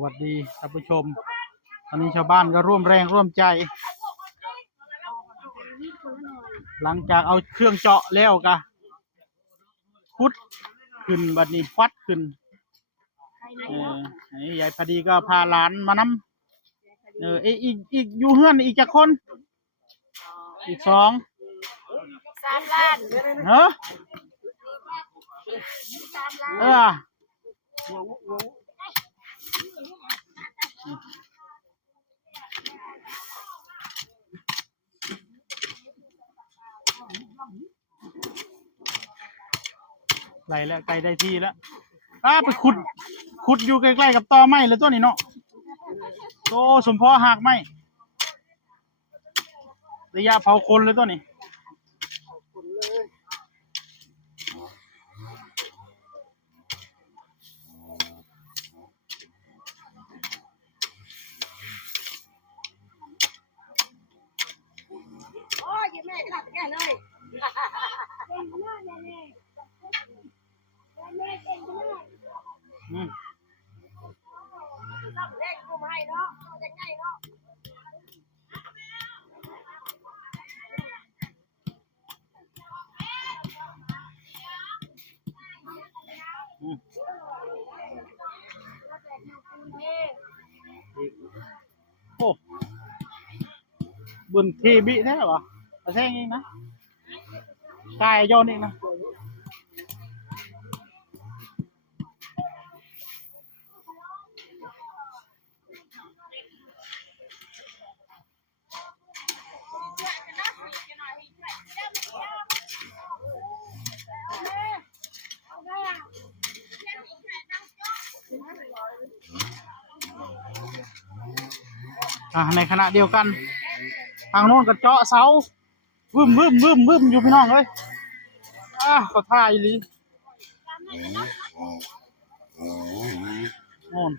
วัสดีท่านผู้ชมตอนนี้ชาวบ้านก็ร่วมแรงร่วมใจ หลังจากเอาเครื่องเจาะแล้วก็พุดขึ้นบัดนี้ฟัดขึ้นยายพอดีก็พาหลานมานำอีกอยู่เฮือนอีกจักคนอีกสอง3 ล้านเฮ้อไหลแล้วไกลได้ที่แล้วไปขุดอยู่ใกล้ๆกับตอไม้เลยตัวนี้เนาะโตสมพอหักไม้ระยะเผาคนเลยตัวนี้โอ้ยแม่ขนาดแก่เลยต้องเร่งกูให้เนาะจะง่ายเนาะโอ้บุญทีบิแท้เหรอมาแท่งเองนะกายโยนเองนะในขณะเดียวกันทางโน้นก็เจาะเสาวึมอยู่พี่น้องเลยเขาท่าอีหลีโน่น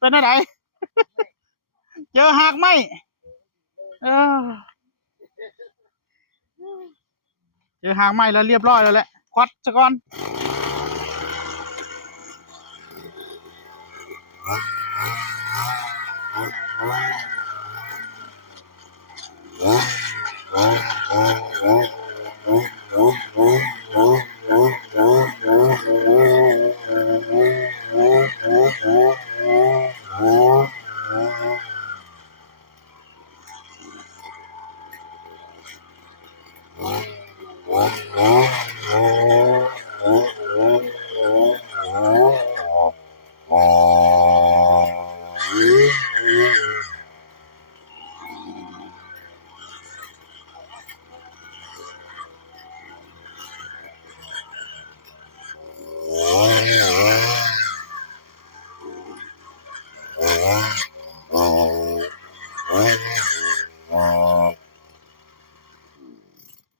เป็นอะไร เจอหักไหมเจอหางไหมแล้วเรียบร้อยแล้วแหละควัดซะก่อน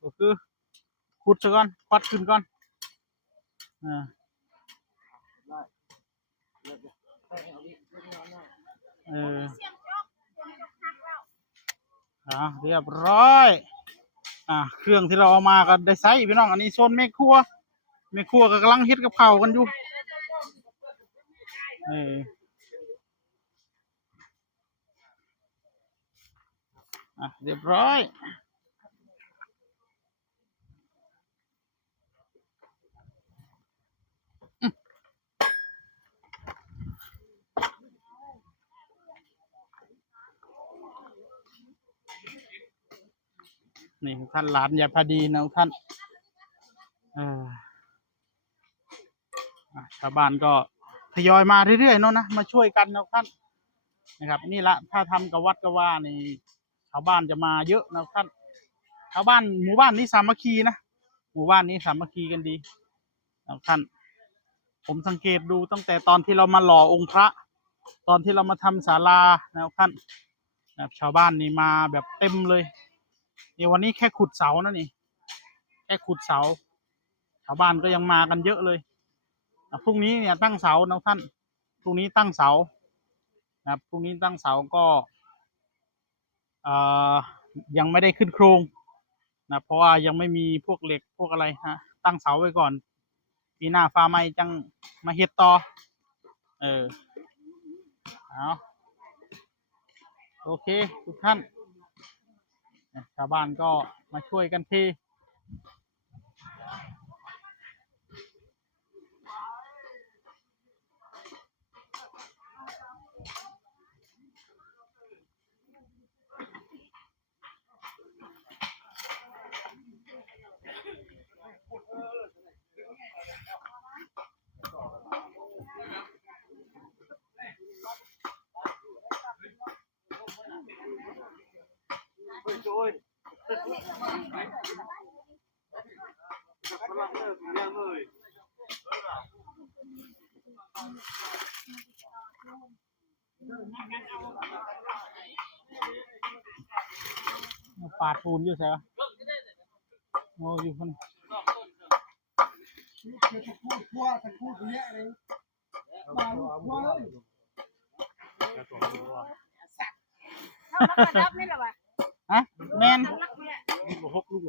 ก็คือขุดซะก่อนควัดขึ้นก่อนเรียบร้อยเครื่องที่เราเอามาก็ได้ใช้พี่น้องอันนี้โซนแม่ครัวก็กำลังเฮ็ดกับข้าวกันอยู่เรียบร้อยนี่ท่านหลานยายพอดีนะท่านชาวบ้านก็ทยอยมาเรื่อยๆเนาะนะมาช่วยกันนะท่านนะครับนี่ละถ้าทำกับวัดก็ว่านี่ชาวบ้านจะมาเยอะนะท่านชาวบ้านหมู่บ้านนี้สามัคคีนะหมู่บ้านนี้สามัคคีกันดีนะท่านผมสังเกตดูตั้งแต่ตอนที่เรามาหล่อองค์พระตอนที่เรามาทำศาลานะท่านแบบชาวบ้านนี่มาแบบเต็มเลยนี่วันนี้แค่ขุดเสานะนี่แค่ขุดเสาชาวบ้านก็ยังมากันเยอะเลยพรุ่งนี้เนี่ยตั้งเสานะท่านพรุ่งนี้ตั้งเสานะครับพรุ่งนี้ตั้งเสาก็ยังไม่ได้ขึ้นโครงนะเพราะว่ายังไม่มีพวกเหล็กพวกอะไรฮะ ตั้งเสาไว้ก่อนปีหน้าฟ้าใหม่จังมาเฮ็ดต่อเอาโอเคทุกท่านชาวบ้านก็มาช่วยกันทีปาดปูนอยู่ใช่ไหมโอ้อยู่คนเขารับไม่หรอวะ ฮะแมน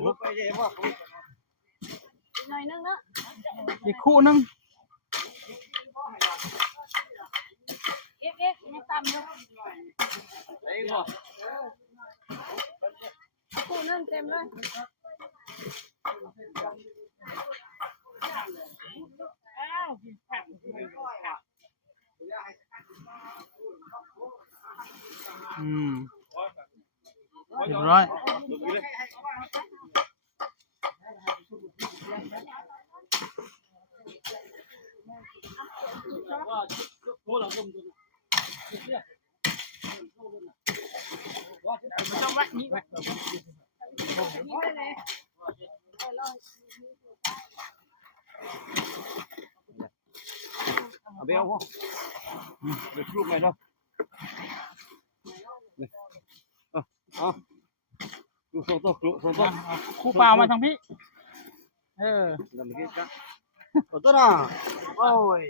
ลูกไปเดี๋ยวหน่อยนึงเนาะ อีกคู่นึง ยังตำอยู่คู่นึงเต็มเลยเรียบร้อยเอาไปเอาพ่อเดี๋ยวลูกไงเนาะเอาลูกส่งตัวลูกส่งตัว คู่เปล่ามาทางพี่ลำเฮ็ดจ้ะตัวน่ะโอ้ย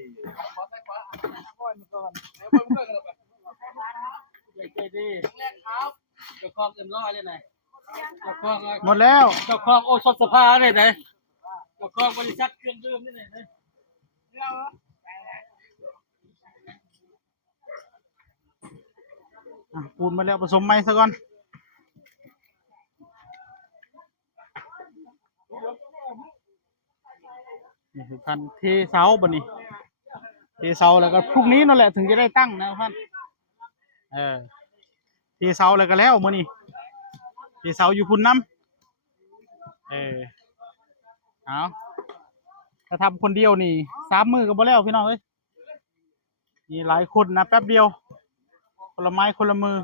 ใจดี เจ้าของเต็มร้อยเลยไหนเจ้าของ หมดแล้ว เจ้าของโอสถสภาเลยไหนเจ้าของบริษัทเครื่องดื่มนี่ไหนปูนมาแล้วผสมไม้ซะก่อนนี่คือพันเทเสาบนนี้เทเสาแล้วก็พรุ่งนี้นั่นแหละถึงจะได้ตั้งนะท่านเทเสาแล้วก็แล้วมื้อนี้เทเสาอยู่พุ่นน้ำเอาถ้าทำคนเดียวนี่3 มื้อก็บ่แล้วพี่น้องเอ้ยมีหลายคนนะแป๊บเดียวคนละไม้คนละมือ